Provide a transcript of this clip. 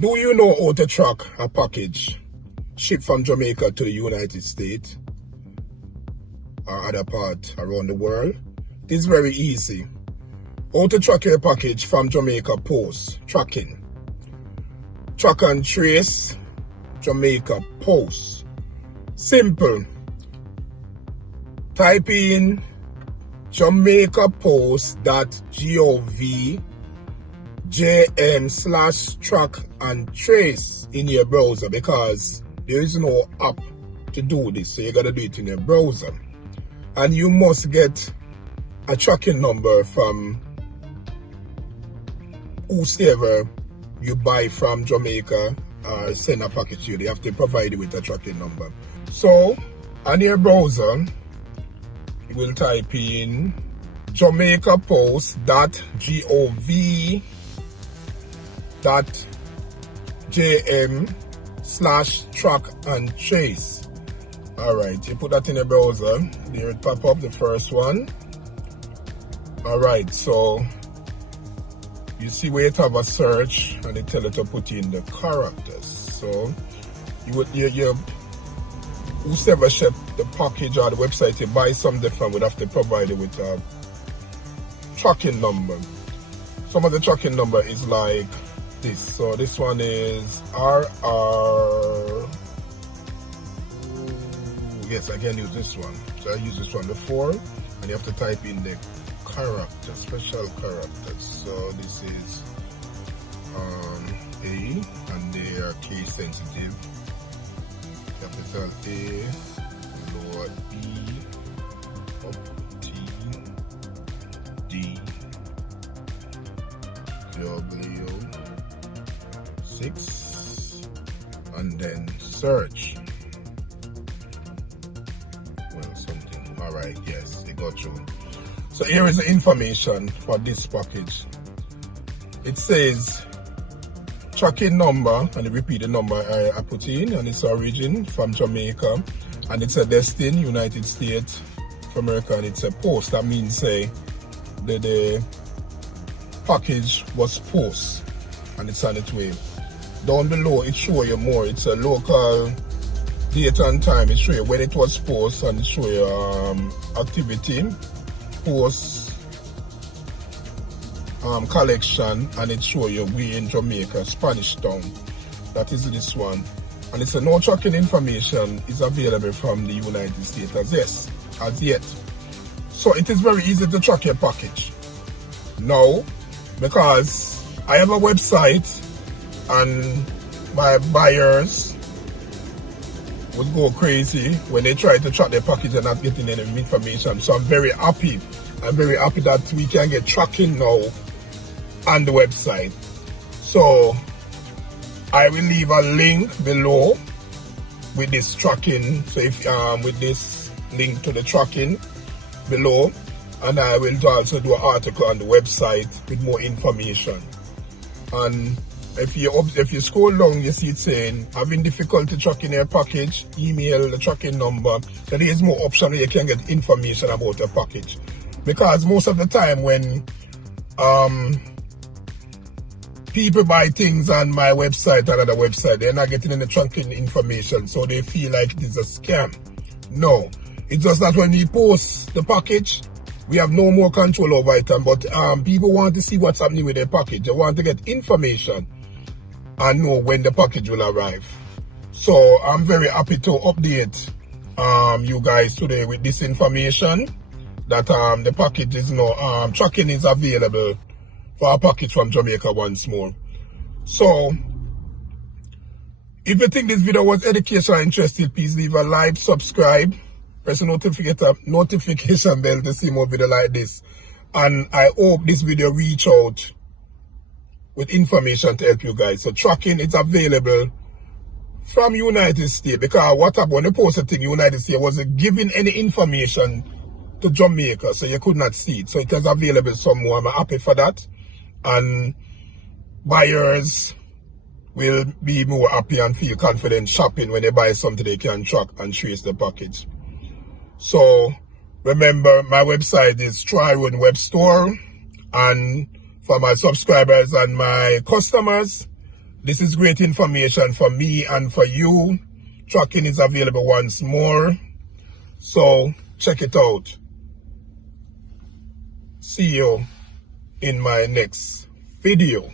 Do you know how to track a package shipped from Jamaica to the United States or other part around the world? It is very easy. How to track your package from Jamaica Post. Tracking. Track and trace Jamaica Post. Simple. Type in jamaicapost.gov/track and trace in your browser, because there is no app to do this, so you gotta do it in your browser. And you must get a tracking number from whosoever you buy from Jamaica or send a package to you. They have to provide you with a tracking number. So on your browser, you will type in jamaicapost.gov.jm/track and trace. Alright, you put that in the browser. There it pop up, the first one. Alright, so you see where it have a search and they tell you to put in the characters. So you whoever ship the package or the website you buy something from would have to provide you with a tracking number. Some of the tracking number is like this. So this one is RR. Yes, I can use this one. So I used this one before, and you have to type in the character, special characters. So this is A, and they are case sensitive. Capital A, lower E, up T, D, W, 6, and then search. Well, something. Alright, yes, it got through. So here is the information for this package. It says tracking number, and I repeat the number I put in, and it's origin from Jamaica, and it's a destin, United States of America, and it's a post. That means say the package was post and it's on its way. Down below it show you more. It's a local date and time. It show you when it was post, and it show you activity, post, collection, and it show you we in Jamaica, Spanish Town. That is this one. And it's a no tracking information is available from the United States as yet. So it is very easy to track your package. Now, because I have a website and my buyers would go crazy when they try to track their package and not getting any information. So I'm very happy that we can get tracking now on the website. So I will leave a link below with this tracking. So if with this link to the tracking below, and I will also do an article on the website with more information. And if you scroll down, you see it saying having difficulty tracking your package, email the tracking number. So there is more option where you can get information about your package. Because most of the time when people buy things on my website or other website, they're not getting any tracking information, so they feel like it is a scam. No, it's just that when we post the package, we have no more control over it. But people want to see what's happening with their package. They want to get information and know when the package will arrive. So I'm very happy to update you guys today with this information, that the package is now tracking is available for a package from Jamaica once more. So if you think this video was educational or interesting, please leave a like, subscribe, press the notification bell to see more video like this. And I hope this video reach out with information to help you guys. So tracking is available from United States, because what happened when they posted thing United States wasn't giving any information to Jamaica, so you could not see it. So it is available somewhere. I'm happy for that. And buyers will be more happy and feel confident shopping when they buy something they can track and trace the package. So remember, my website is Rhoden Webstore, and for my subscribers and my customers, This is great information for me and for you. Tracking is available once more, so check it out. See you in my next video.